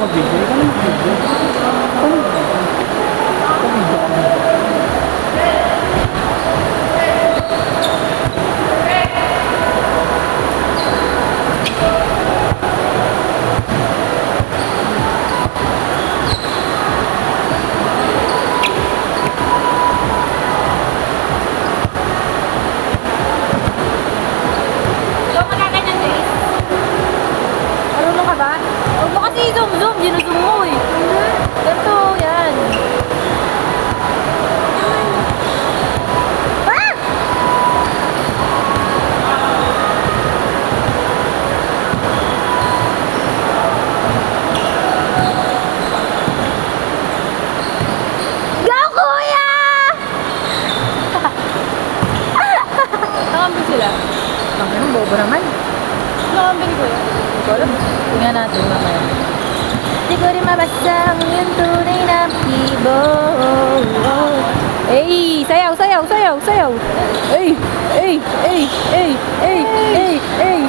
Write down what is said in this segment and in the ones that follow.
mag-video. Ikaw na mag-video. Ikaw magaganyan, Grace. Marunong ka ba? Huwag mo kasi zoom-zoom. Ginuzum mo eh. Ganito, yan. Ah! Go, kuya! Nakambing sila. Ang ano, bobo naman. Nakambing kuya. Hindi ko alam. Tingnan natin mamaya. Di ko rin mabasang yung tunay na pibo. Ey! Sayaw, sayaw, sayaw, sayaw! Ey! Ey! Ey! Ey! Ey! Ey! Ey!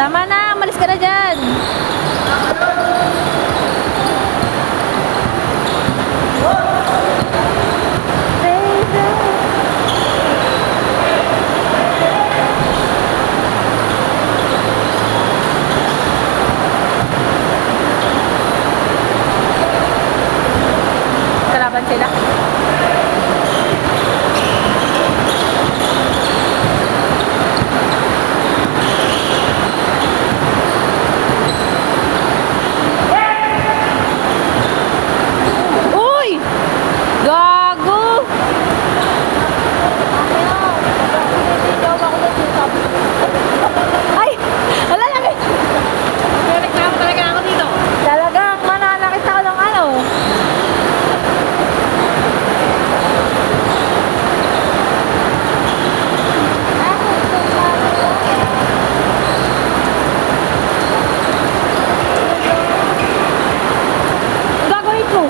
Tama na, malis ka na dyan. Kalaban sila. Uy! Gago! Ay! Wala lang eh! May reklamo talaga ako dito. Talagang mananakit ako ng ano. Ang gagawin mo?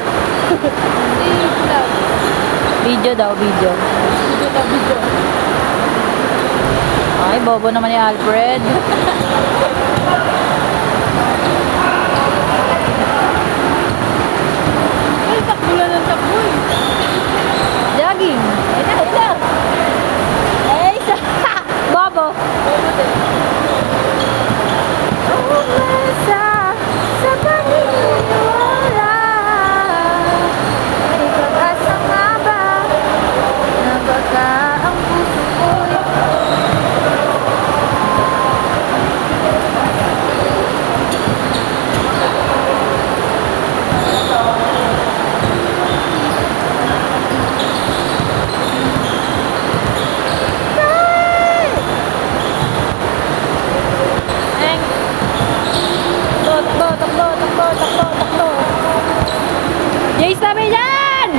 Video daw, video. Ay, bobo naman ni Alfred. Ay, takbo lang ng takbo eh. Jogging. Ina, ina. Eh, isa. Bobo. Umasa sa paniniwala. May pag-asa nga ba na baka ang puso ko'y Eng. Takbo, takbo, takbo, takbo, takbo. Jace sabi dyan!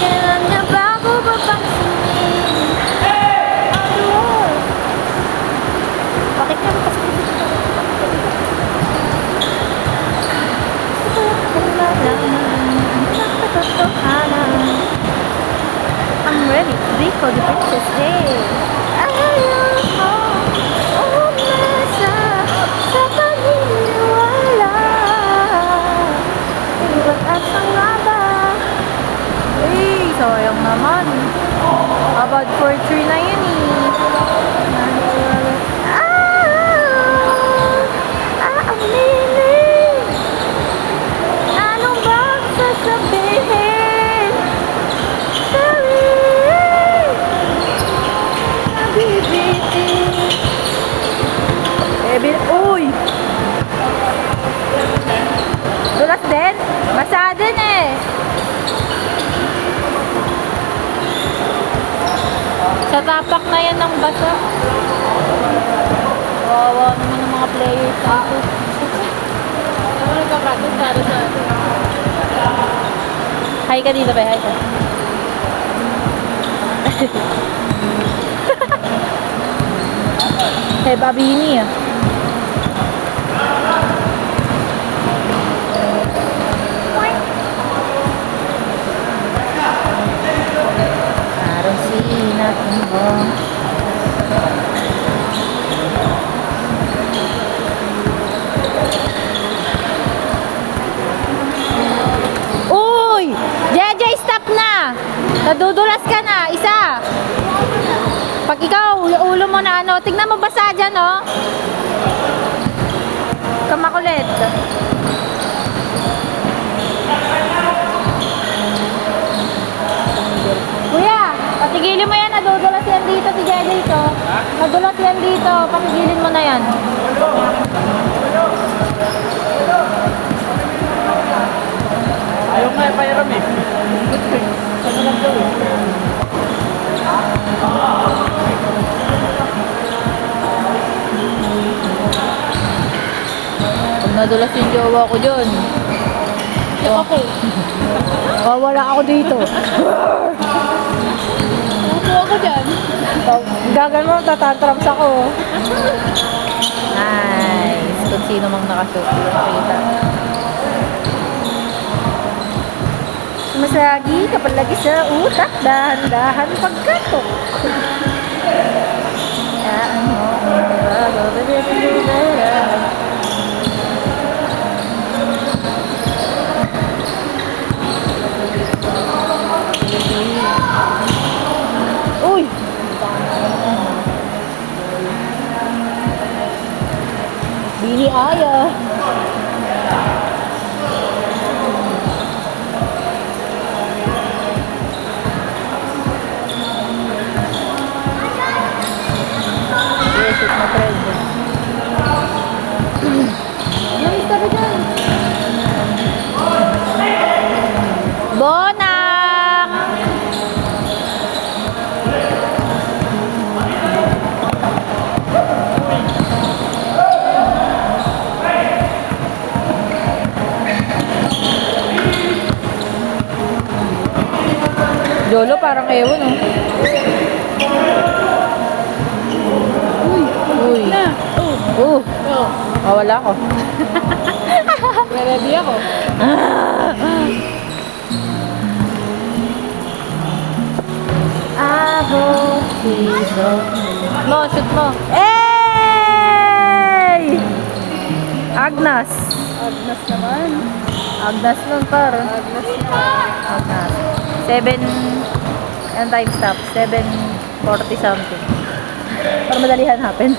Kailan na ba ako papansinin? Ano? Bakit ka kasi I'm ready to be for the princess day. Ayoko umasa sa paniniwala. May pag-asa nga ba? Ay, sayang naman. About for 3 na yun Aaminin. Anong ba sasabihin? Sabihin. Nabibitin. Uy! Dulas din? Basa din eh. Sa tapak na yan ng basa. Wawa naman ng mga players ako. Ano nagkakatong para sa atin? Hi ka dito, hi ka. Hey, Babini ah. Madulas yan dito. Pakigilin mo na yan. Ayaw nga, pairam eh. Ano lang daw eh. Pag nadulas yung jowa ko dyan. Ako. Wala ako dito. Upo ako dyan. Gagal mo, tatantrams ako. Nice. Kung sino mang nakashoot. Nakita. Masagi kapag lagi sa utak, dahan-dahan pagkatok. Uy! Bini Aya. Yes, it's my friend. Yung tabi dyan. Bonak! Jolo, parang ewan, oh. Uy. Wala ko. Ready ako. Ako, siso. Mo, shoot mo. Hey! Agnes. Agnas naman. Agnas nun, par. Agnas naman. Agnas. 7, and time stop. 7:40 something. Para madalihan happen.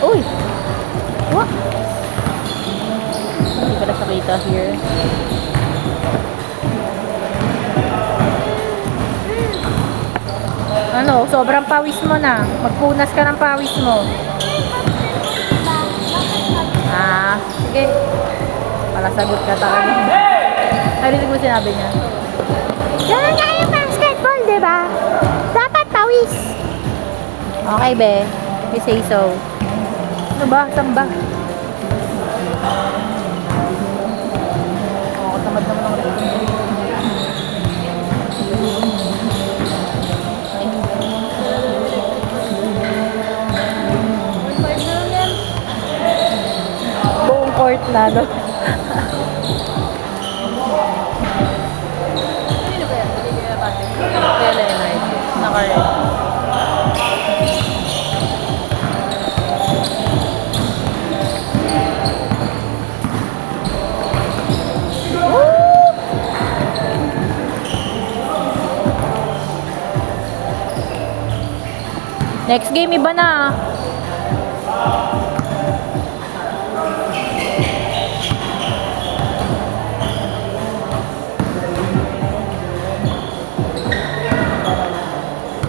Uy! What? Hindi pala nakita here. Ano, sobrang pawis mo na. Magpunas ka ng pawis mo. Ah, sige. Palasagot ka talaga. Narinig mo sinabi niya. Ganun nga yung basketball, di ba? Dapat pawis. Okay, be. If you say so. Ano ba? Saan ba? Oh, tamad naman ako dito. Buong court na, no? Kaya Leonard. Naka-red. Next game, iba na.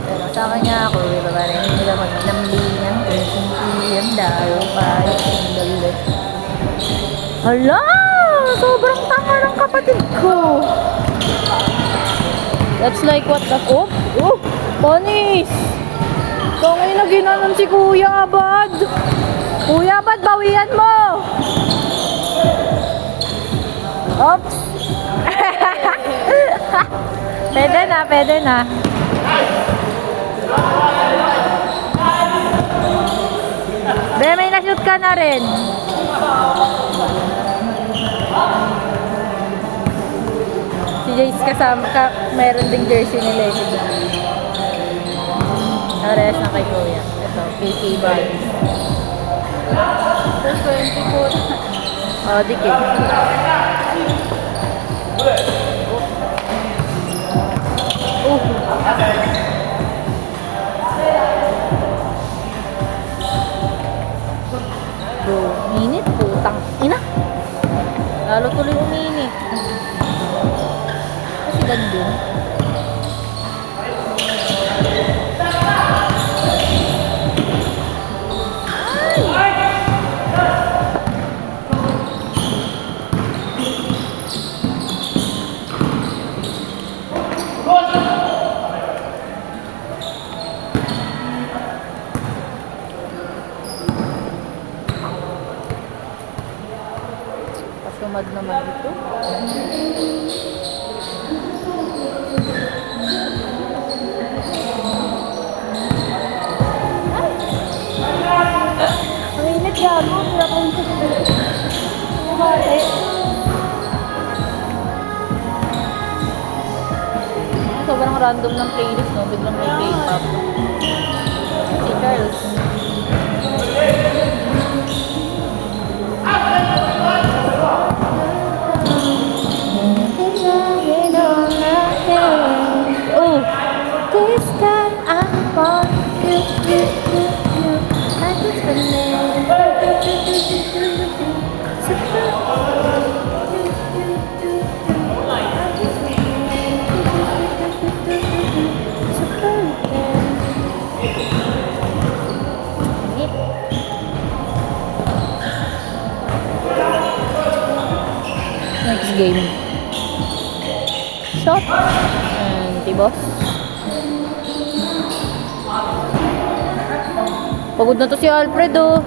Pero sa kanya ako, iba pa rin nila magnamlingan. Kung daro pa yung dalit. Hala! Sobrang tanga ng kapatid ko. That's like what the... Oh! Oh! Panis! Tangay na ginanon si Kuya Abad. Kuya Abad, bawian mo! Oops! Pwede na, pwede na. Be, may na-shoot ka na rin. Si Jace kasama ka, meron ding jersey ni Lenny. Nares na kay Kuya. Ito, KK Vibes. 20 po. Oh, dikit. Tang ina. Lalo tuloy uminit. Kasi gandun. Pasumad naman ito. Ang init gago. Wala akong bakit? Sobrang random ng playlist, no? Biglang may K-pop. Si Charles. Oh, this time I want you, I just next game. Shot. And T-boss. Pagod na to si Alfredo.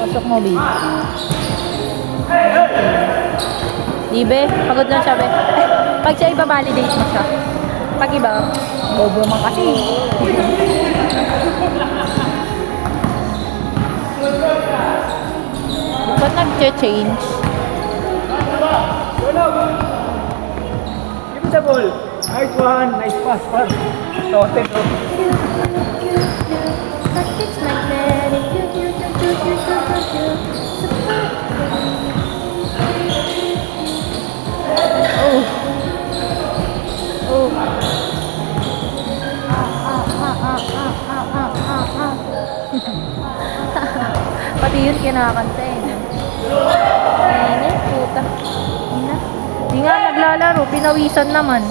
Pasok mo, babe. Di, be. Pagod na siya, be. Pag siya iba-validate mo siya. Pag iba, bobo man kasi. Ba't nag-change? Give me the ball. Nice one. Nice pass. Tote. Oh. Oh. Pati yun kinakanta eh. Ay, puta. Ina. Di nga naglalaro, pinawisan naman.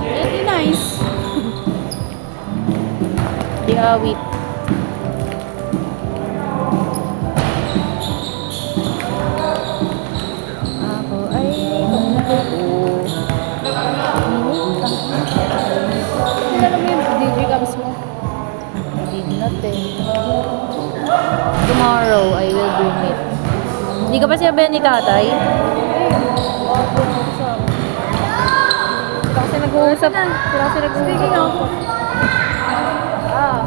Very nice. Di awit. Ako ay tumutubo. Ano mo yung DJ Cubs mo? Did nothing. Tomorrow, I will bring it. Hindi ka pa siya ni tatay? Sila kasi nag-uusap. Sila kasi nag-uusap. Speaking of, Ah.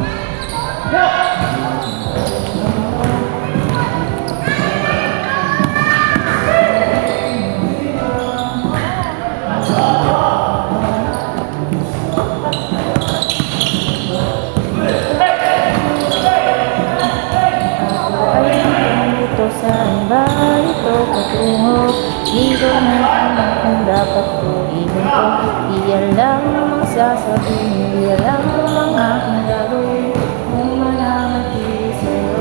Ito saan ba ito patungo? Di ko na kung dapat tuloy ko. Iyan lang ang sasabihin, iyan lang ang aking gagawin. Kung manamati sa'yo,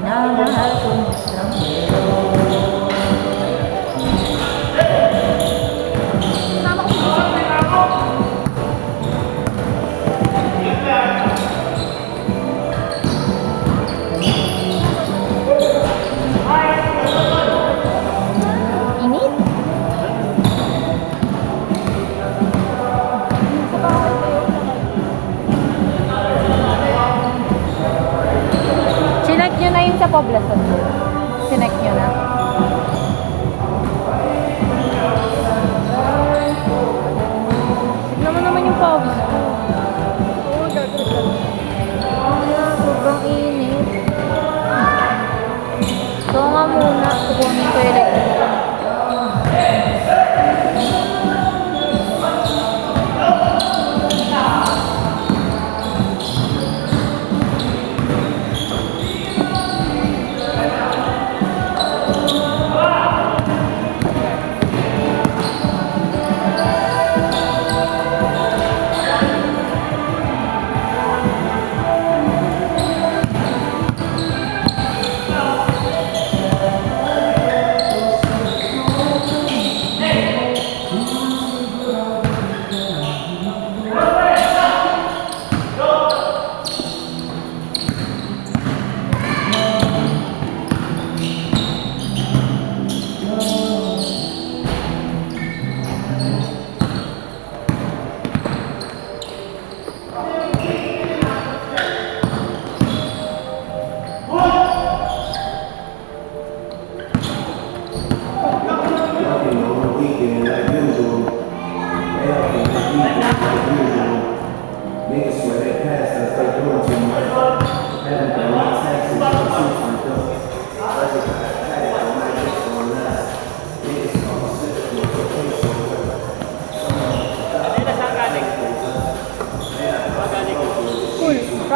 minamahal ko ng pero. Init?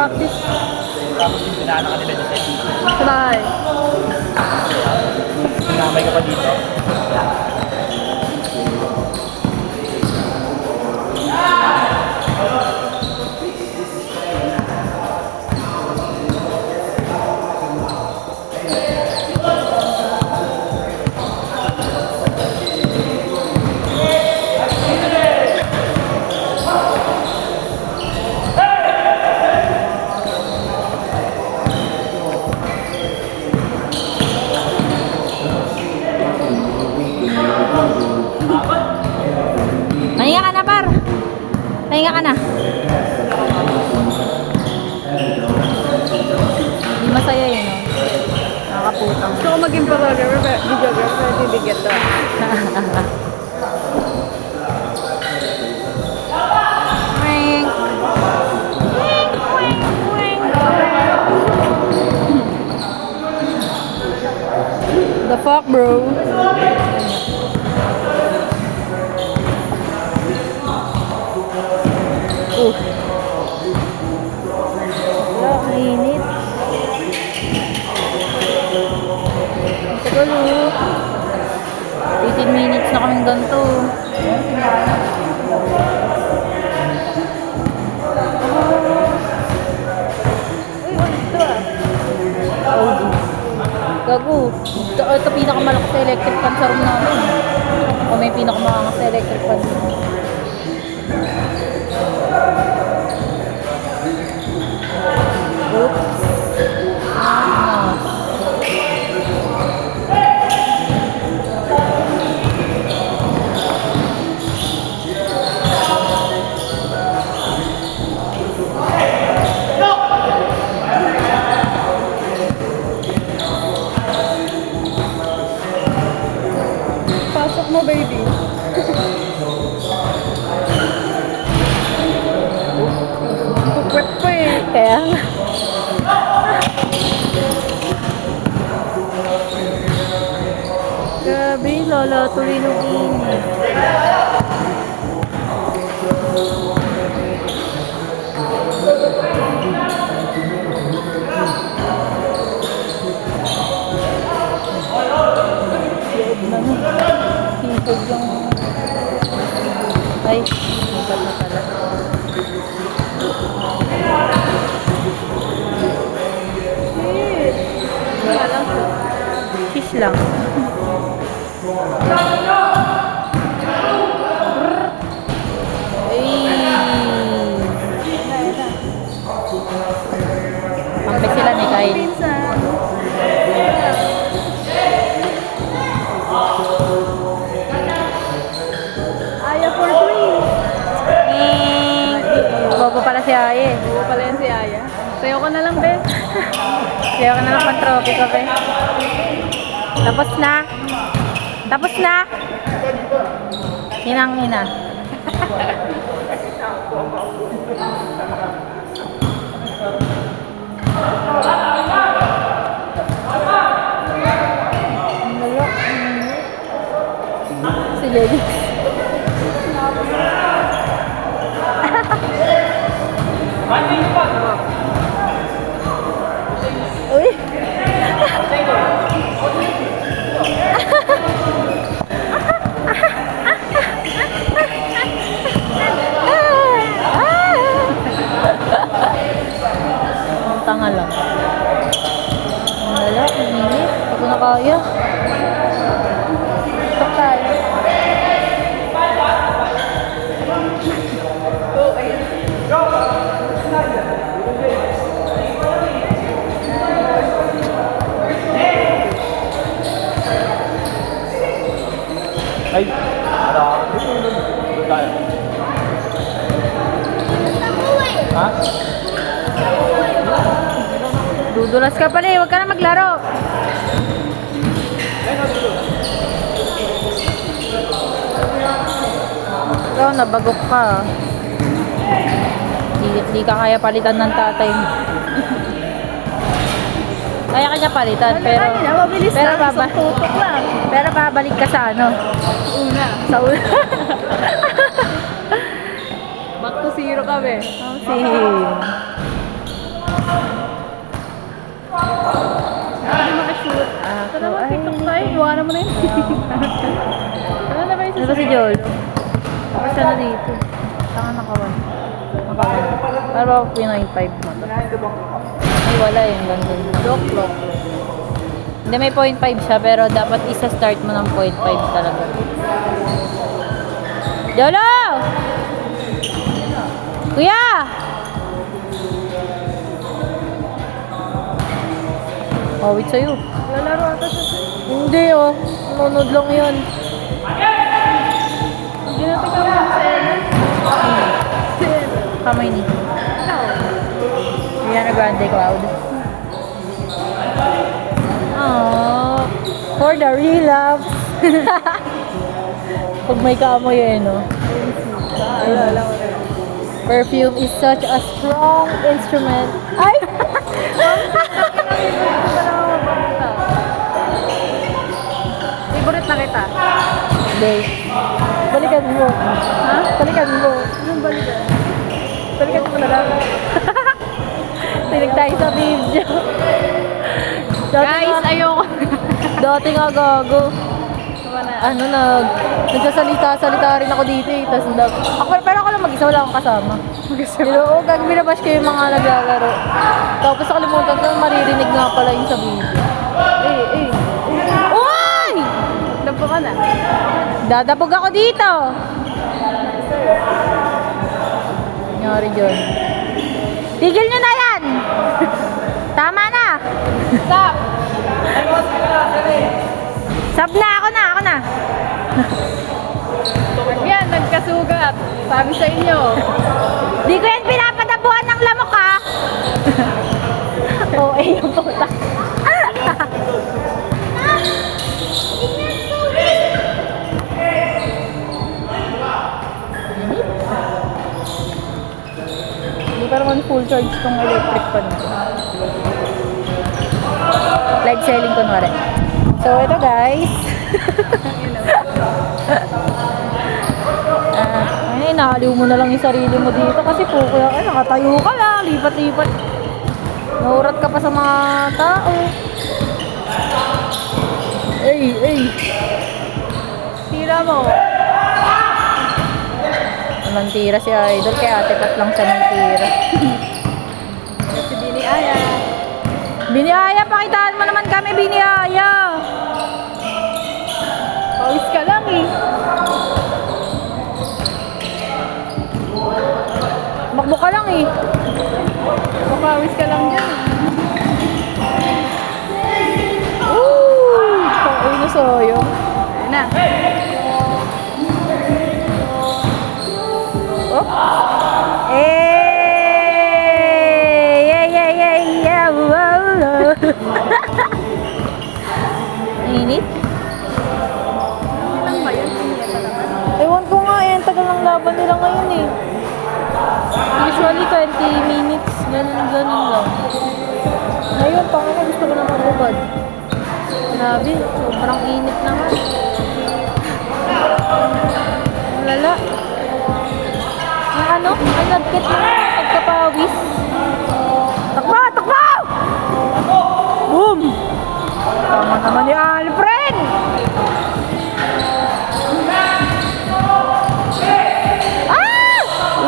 practice. Tapos yung pinaanak ka nila dyan sa TV. Sa bahay. Sinamay ka pa dito. Pahinga ka na, par. Pahinga ka na. Hindi masaya yun, no? Nakakaputang. Gusto ko maging videographer, pero hindi get to. Wink. Wink, wink, wink. The fuck, bro? Wala, ang init. Tagal, oh. 18 minutes na kaming ganito. Gago. Ito pinakamalakas sa electric fan sa room namin. O may pinakamalakas sa electric fan. Oops. Ah. Pasok mo, baby. Kukwet ko eh. Kaya nga. Grabe, lolo, tuloy ng init. Hipog yung... Ay, hipog na pala. Wala lang po. Fish lang. Kampi sila ni Kyle. Pinsan. Aya for three. Bobo pala si Aye. Oo pala yan si Aya. Sayo ko na lang, be. Kaya ka na lang pang trophy ko, be. Tapos na. Tapos na. Inang ina. Si Lelix. Uy. Ang tanga lang. Ang lala, ang init. Ako na kaya. Stop tayo. Ay, ala. Kaya. Ha? Dudulas ka pala eh. Huwag ka na maglaro. Ikaw, nabagok ka. Di ka kaya palitan ng tatay mo. Kaya kanya palitan, pero... Mabilis pero lang. Isang tutok lang. Pero babalik ka sa ano? Una. Sa una. Back to zero kami. Oh, si... mo na yun. Ano na ba yung Ano ba si Jolo? Basta na dito. Saka nakawan. Nakawan. Para ba P95 mo to? Ay, wala yung gandun. Lock. Hindi, may 0.5 siya, pero dapat isa-start mo ng 0.5 talaga. Jolo! Kuya! Oh, wait sa'yo. Lalaro ata siya. Hindi, oh. Nanonood lang yun. Hindi natin kami sa Ella. Kamay ni Ariana Grande Cloud. Aww. For the real love. Pag may kaamoy eh, no? Alala ko na. Perfume is such a strong instrument. Ay! Favorite na kita. Hindi. Balikan mo. Ha? Balikan mo. Anong balikan? Balikan mo na lang. Tinig tayo sa video. Guys, ayoko. Dati nga gago. Tama na. Ano, nagsasalita rin ako dito eh. Pero ako lang mag-isa, wala akong kasama. Pero binabash ko yung mga naglalaro. Tapos nakalimutan ko, maririnig nga pala yung sa video. Eh. Uy! Dampo ka na. Dadabog ako dito. Nangyari dyan. Tigil nyo na yan! Tama na! Stop! Sab na! Ako na! Yan, nagkasugat. Sabi sa inyo. Di ko yan pinapadabuhan ng lamok ha! Oo, yung puta. Hindi pa naman full charge tong electric pan. Live selling kunwari. So, ito guys. Ay, nakaliw mo na lang yung sarili mo dito kasi po, nakatayo ka lang, lipat-lipat. Naurat ka pa sa mga tao. Ay. Tira mo. Naman tira si Idol, kaya ate pat lang siya ng tira. Si Bini Aya. Biniaya, pakitaan mo naman kami, Biniaya. Pawis ka lang eh. Makbo ka lang eh. Papawis ka lang dyan. Ay, nasoyo. Ayun na. Oh. Yeah. Wow. Init. Ilang ba yun? Ewan ko nga, tagal ng laban nila ngayon eh. Usually 20 minutes, ganun lang. Ngayon, pangalan gusto ko na magubad. Grabe, sobrang init naman. Ang lala. Ang ano, ang nagkit na pagkapawis. Takbo! Boom! Tama naman ni Alfred!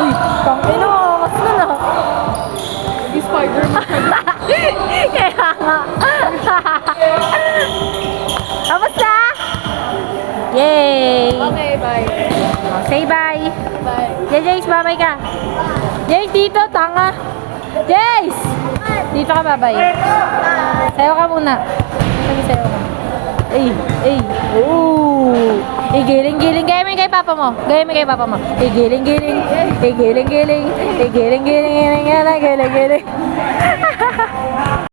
Uy, tangina, angas na na. Hindi Spider-Man. Kaya nga. Tapos na? Yay! Okay, bye. Oh, say bye. Bye. Jace, babay ka. Jace, dito, tanga. Jace! Dito ka, babay. Sayo ka muna. Sige, sayo ka. Ooh! Igiling-giling. Gaya mo yung kay papa mo. Igiling-giling. Igiling-giling. Igiling-giling. Igiling-giling.